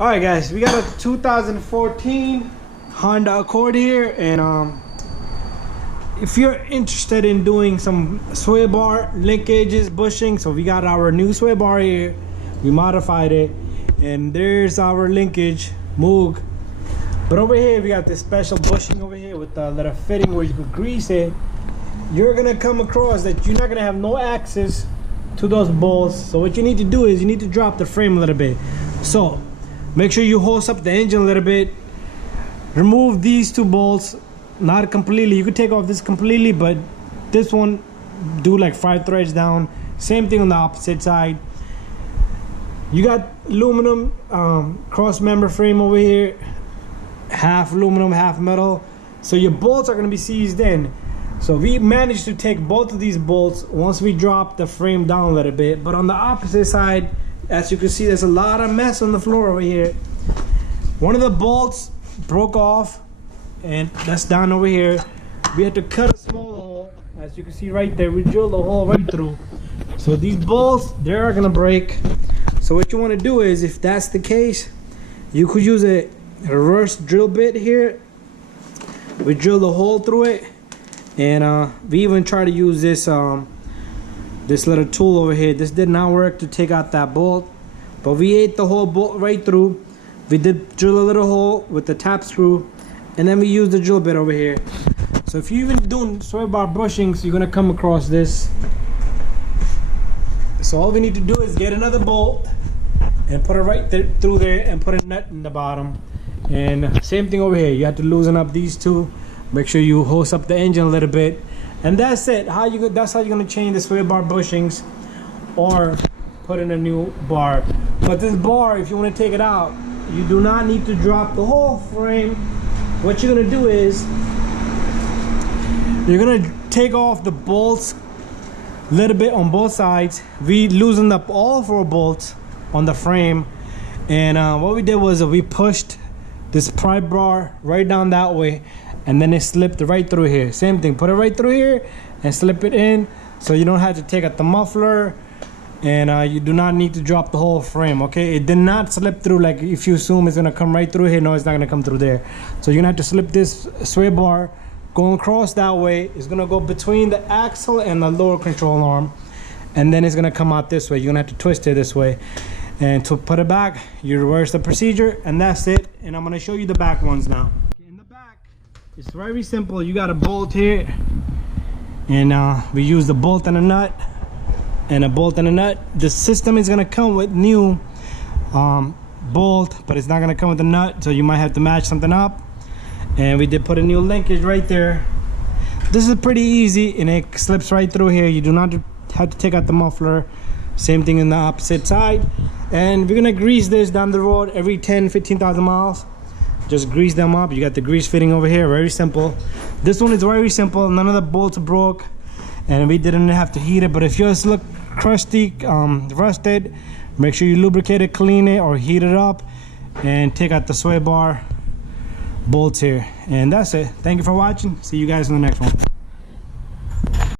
All right, guys, we got a 2014 Honda Accord here, and if you're interested in doing some sway bar linkages, bushing, so we got our new sway bar here. We modified it, and there's our linkage Moog. But over here we got this special bushing over here with a little fitting where you could grease it. You're gonna come across that you're not gonna have no access to those bolts. So what you need to do is you need to drop the frame a little bit. So make sure you hose up the engine a little bit. Remove these two bolts, not completely. You could take off this completely, but this one, do like 5 threads down. Same thing on the opposite side. You got aluminum cross member frame over here, half aluminum, half metal. So your bolts are gonna be seized in. So we managed to take both of these bolts once we dropped the frame down a little bit. But on the opposite side, as you can see, there's a lot of mess on the floor over here. One of the bolts broke off, and that's down over here. We had to cut a small hole. As you can see right there, we drilled a hole right through. So these bolts, they are gonna break. So what you wanna do is, if that's the case, you could use a reverse drill bit here. We drilled a hole through it, and we even tried to use this this little tool over here. This did not work to take out that bolt, but we ate the whole bolt right through. We did drill a little hole with the tap screw, and then we used the drill bit over here. So if you're even doing sway bar bushings, you're gonna come across this. So all we need to do is get another bolt and put it right there, through there, and put a nut in the bottom. And same thing over here. You have to loosen up these two. Make sure you hose up the engine a little bit, and that's it. That's how you're gonna change the sway bar bushings or put in a new bar. But this bar, if you want to take it out, you do not need to drop the whole frame. What you're gonna do is you're gonna take off the bolts a little bit on both sides. We loosened up all 4 bolts on the frame, and what we did was we pushed this pry bar right down that way, and then it slipped right through here. Same thing, put it right through here and slip it in, so you don't have to take out the muffler, and you do not need to drop the whole frame. Okay, it did not slip through like if you assume it's gonna come right through here. No, it's not gonna come through there. So you're gonna have to slip this sway bar going across that way. It's gonna go between the axle and the lower control arm, and then it's gonna come out this way. You're gonna have to twist it this way, and to put it back, you reverse the procedure, and that's it. And I'm gonna show you the back ones now. In the back, it's very simple. You got a bolt here, and we use the bolt and a nut, and a bolt and a nut. The system is gonna come with new bolt, but it's not gonna come with a nut, so you might have to match something up. And we did put a new linkage right there. This is pretty easy, and it slips right through here. You do not have to take out the muffler. Same thing in the opposite side. And we're gonna grease this down the road every 10-15,000 miles. Just grease them up. You got the grease fitting over here, very simple. This one is very simple. None of the bolts broke, and we didn't have to heat it. But if yours look crusty, rusted, make sure you lubricate it, clean it, or heat it up, and take out the sway bar bolts here. And that's it. Thank you for watching. See you guys in the next one.